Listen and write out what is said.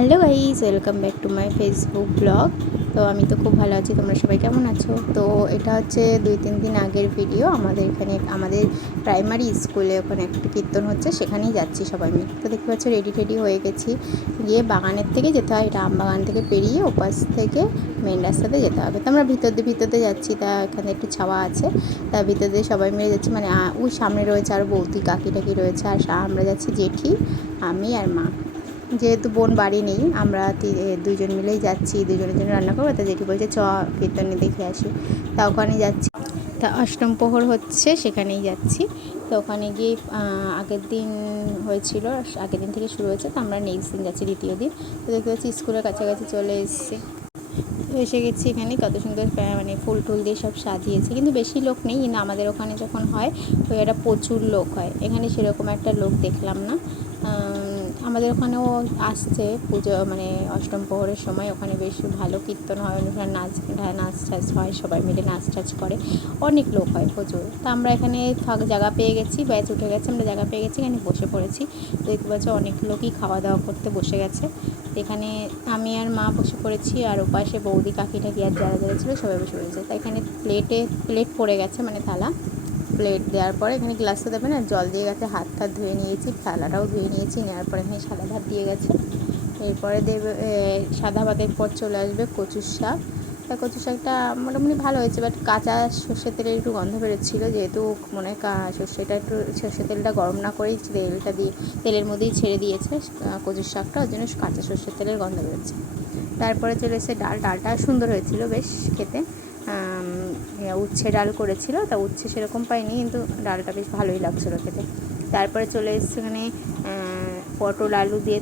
Hello guys welcome back to my Facebook blog. তো আমি তো খুব ভালো আছি, তোমরা সবাই কেমন আছো? তো এটা হচ্ছে দুই তিন দিন আগের ভিডিও আমাদের এখানে আমাদের প্রাইমারি স্কুলে ওখানে একটা কীর্তন হচ্ছে, সেখানেই যাচ্ছি সবাই মিলে। তো দেখতে পাচ্ছ রেডি টেডি হয়ে গেছি। গিয়ে বাগানের থেকে যেতে হয় এটা বাগান থেকে পেরিয়ে ওপাশ থেকে মেন রাস্তাতে যেতে হবে। তো আমরা ভিতর দিয়ে ভিতর দিয়ে যাচ্ছি, তা এখানে একটু ছাওয়া আছে। তা ভিতর দিয়ে সবাই মিলে যাচ্ছি মানে ওই সামনে রয়েছে আর বৌদি কাকি টাকি রয়েছে, আর আমরা যাচ্ছি জেঠি, আমি আর মা। যেহেতু বোন বাড়ি নেই, আমরা দুজন মিলেই যাচ্ছি দুজনের জন্য রান্না করব। তা জেঠি বলছে, চ, কীর্তনে দেখে আসি। তা ওখানে যাচ্ছি। তা অষ্টম প্রহর হচ্ছে, সেখানেই যাচ্ছি। তো ওখানে গিয়ে আগের দিন হয়েছিল, আগের দিন থেকে শুরু হয়েছে, তো আমরা নেক্সট দিন যাচ্ছি, দ্বিতীয় দিন। তো দেখতে পাচ্ছি স্কুলের কাছাকাছি চলে এসেছি। এসে গেছি এখানে, কত সুন্দর মানে ফুল টুল দিয়ে সব সাজিয়েছে। কিন্তু বেশি লোক নেই, কিন্তু আমাদের ওখানে যখন হয়, ওই একটা প্রচুর লোক হয়। এখানে সেরকম একটা লোক দেখলাম না। আমাদের ওখানেও আসছে পুজো মানে অষ্টম প্রহরের সময়। ওখানে বেশ ভালো কীর্তন হয়, অনুষ্ঠান নাচ ঢা- নাচ টাচ হয়, সবাই মিলে নাচ টাচ করে। অনেক লোক হয় প্রচুর। তো আমরা এখানে ফাঁক জায়গা পেয়ে গেছি ব্যাচ উঠে গেছে, আমরা জায়গা পেয়ে গেছি, এখানে বসে পড়েছি। তো দেখতে পাচ্ছ অনেক লোকই খাওয়া দাওয়া করতে বসে গেছে। এখানে আমি আর মা বসে পড়েছি, আর ওপাশে বৌদি, কাকি টাকি আর যারা যারা ছিল সবাই বসে পড়েছে। তো এখানে প্লেটে প্লেট পড়ে গেছে মানে থালা। প্লেট দেওয়ার পরে এখানে গ্লাসটা দেবে না জল দিয়ে গেছে, হাত টাত ধুয়ে নিয়েছি, থালাটাও ধুয়ে নিয়েছি, নেওয়ার পরে এখানে সাদা ভাত দিয়ে গেছে। এরপরে দেবে সাদা ভাতের পর চলে আসবে কচুর শাক। তা কচু শাকটা মোটামুটি ভালো হয়েছে, বাট কাঁচা সর্ষের তেলের একটু গন্ধ বেরোচ্ছিলো, যেহেতু মনে হয় সর্ষেটা একটু, সর্ষের তেলটা গরম না করেই তেলটা দিয়ে, তেলের মধ্যেই ছেড়ে দিয়েছে কচুর শাকটা ওই জন্য কাঁচা সর্ষের তেলের গন্ধ বেরোচ্ছে। তারপরে চলে এসে ডাল, ডালটা সুন্দর হয়েছিল বেশ খেতে। উচ্ছে ডাল করেছিল, তা উচ্ছে সেরকম পাইনি, কিন্তু ডালটা বেশ ভালোই লাগছিল খেতে। তারপরে চলে এসছে এখানে পটল আলু দিয়ে